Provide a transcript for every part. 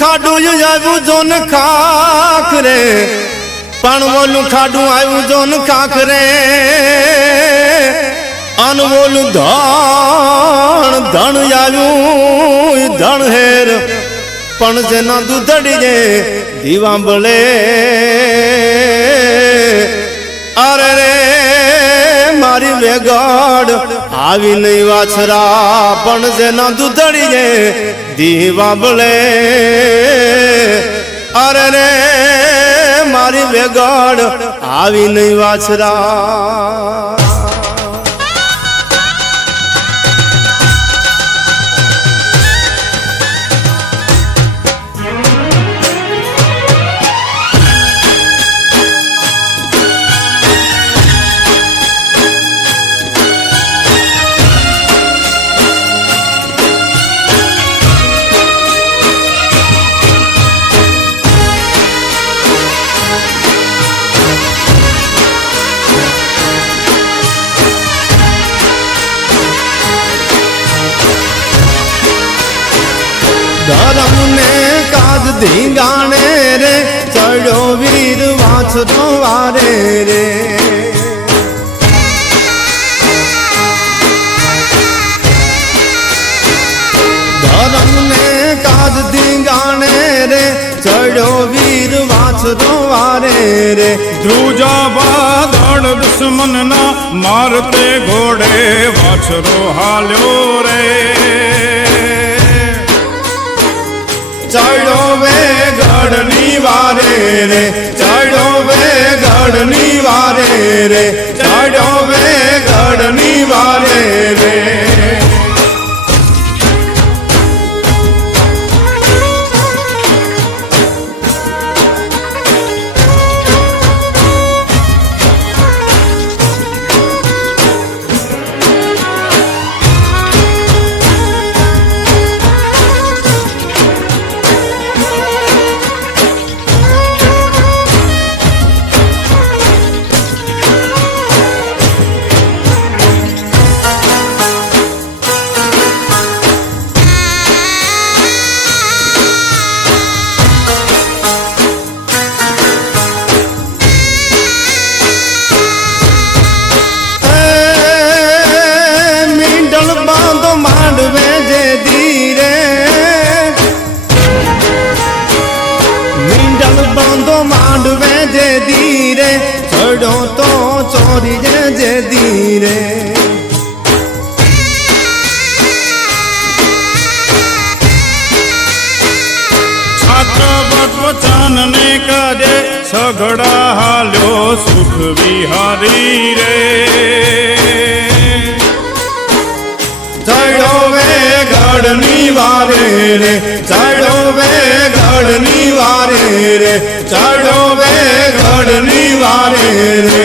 खाडू आयु जोन खाख रे पणवोलू खाडू आयु जोन खाख रे अनवोलू धन धन आयु धन हेर पण जेना दूधड़ी जे दीवा बले अरे रे मारी वेगड़ आवी नहीं वाछरा पण जेना दूधड़ी जे दीवा बले अरे रे मारी वेगड़ आवी नहीं वाछरा धर्म ने काज धींगाणे रे चढ़ो वीर वाछरो वारे रे धर्म ने काज धींगाणे रे चढ़ो वीर वाछरो वारे रे ध्रुजा बादड़ दुश्मन ना मारते घोड़े वाछरो हाल्यो रे चढ़ो वे गढ़नी वारे रे चढ़ो वे गढ़नी वारे रे चढ़ो वे गढ़नी वारे रे धीरे चढ़ो तो चोरी जे धीरे छात्र वचन ने करे सगड़ा हाल्यो सुख विहारी रे चढ़ो वे गढ़नी वारे रे चढ़ो वे गढ़नी वारे रे चढ़ो वे गढ़नी वारे रे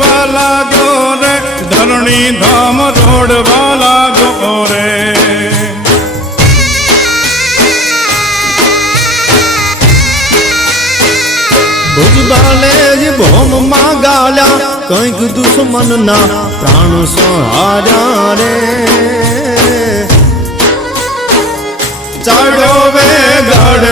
वाला गोरे धरणी धाम रोड वाला गोरे भुजबाले जी भोम मागाल्या कंईक दुश्मन ना प्राण सहारा रे चढ़ो वे गढ़